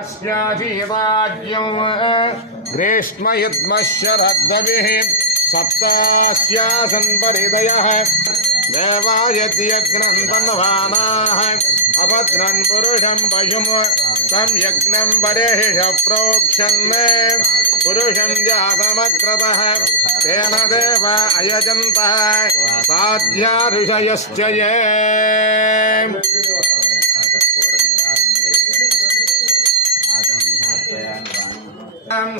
अस्याशीदाज्यं ग्रीष्मयुद्मशरद्दविः सप्तास्यासन् परिदयः देवायत्यग्नं तन्वानाः अपत्नन् पुरुषं पशुं तं यज्ञं परेहिष प्रोक्षन् पुरुषं जातमग्रतः तेन देव अयजन्तः साध्या ऋषयश्च ये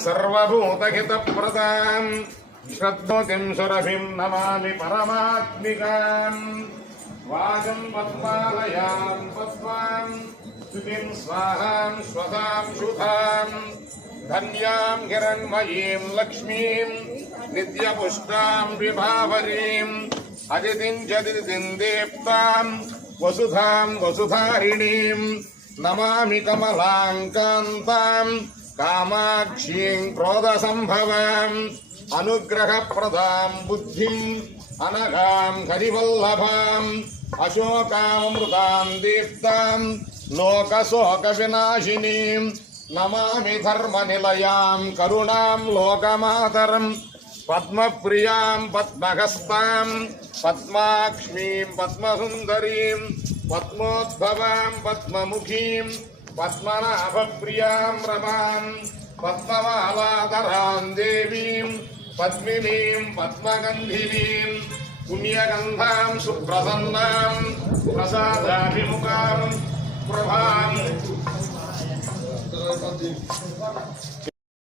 सर्वभूतहितप्रदां श्रद्धोतिं सुरभिं नमामि परमात्मिकां वाचं पद्मालयां पद्मां स्तुतिं स्वाहां स्वधां शुधां धन्यां हिरण्मयीं लक्ष्मीं नित्यपुष्टां विभावरीं अदितिं जदितिं दीप्तां वसुधां वसुधारिणीं नमामि कमलाङ्कान्तां कामाक्षीं क्रोधसम्भवाम् अनुग्रहप्रदां बुद्धिम् अनघां हरिवल्लभाम् अशोकामृतां दीप्तां लोकशोकविनाशिनीं नमामि धर्मनिलयां करुणां लोकमातरं पद्मप्रियां पद्महस्तां पद्माक्ष्मीं पद्मसुन्दरीं पद्मोद्भवां पद्ममुखीं पद्मनाभप्रियां रमां पद्ममालाधरां देवीं पद्मिनीं पद्मगन्धिनीं पुण्यगन्धां सुप्रसन्नां प्रसादाभिमुखां प्रभां